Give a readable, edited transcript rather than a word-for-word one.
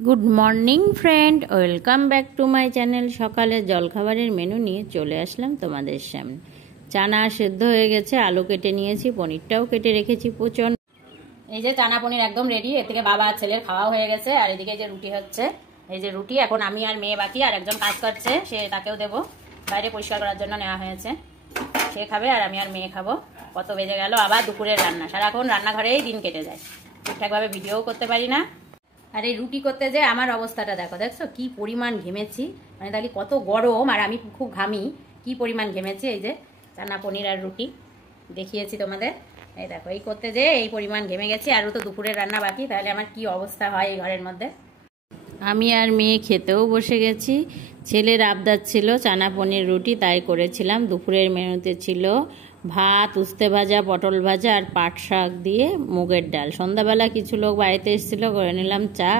Good morning friend, welcome back to my channel. সকালে জলখাবারের menu নিয়ে চলে আসলাম তোমাদের সামনে। চানা সেদ্ধ হয়ে গেছে, আলু কেটে নিয়েছি, পনিরটাও কেটে রেখেছি প্রচন্ড। এই যে চানা পনির একদম রেডি। এর থেকে বাবা আর ছেলের খাওয়া হয়ে গেছে। আর এদিকে যে রুটি হচ্ছে, এই যে রুটি এখন আমি আর মেয়ে বাকি, আর একজন কাজ করছে, সে তাকেও দেবো। বাইরে পরিষ্কার করার জন্য নেওয়া হয়েছে, সে খাবে আর আমি আর মেয়ে খাবো। কত বেজে গেল, আবার দুপুরের রান্না। সারাক্ষণ রান্নাঘরেই দিন কেটে যায়, ঠিকঠাকভাবে ভিডিও করতে পারি না। আর এই রুটি করতে যে আমার অবস্থাটা দেখছো কি পরিমাণ ঘেমেছি। মানে তাহলে কত গরম, আর আমি খুব ঘামি, কি পরিমাণ ঘেমেছি। এই যে চানা পনির আর রুটি দেখিয়েছি তোমাদের। এই দেখো, এই করতে যে এই পরিমাণ ঘেমে গেছি। আরও তো দুপুরের রান্না বাকি, তাহলে আমার কি অবস্থা হয় এই ঘরের মধ্যে। আমি আর মেয়ে খেতেও বসে গেছি। ছেলের আবদার ছিল চানা পনির রুটি, তাই করেছিলাম। দুপুরের মেনুতে ছিল ভাত, উস্তে ভাজা, পটল ভাজা আর পাট শাক দিয়ে মুগের ডাল। সন্ধ্যাবেলা কিছু লোক বাড়িতে এসেছিলো, করে নিলাম চা।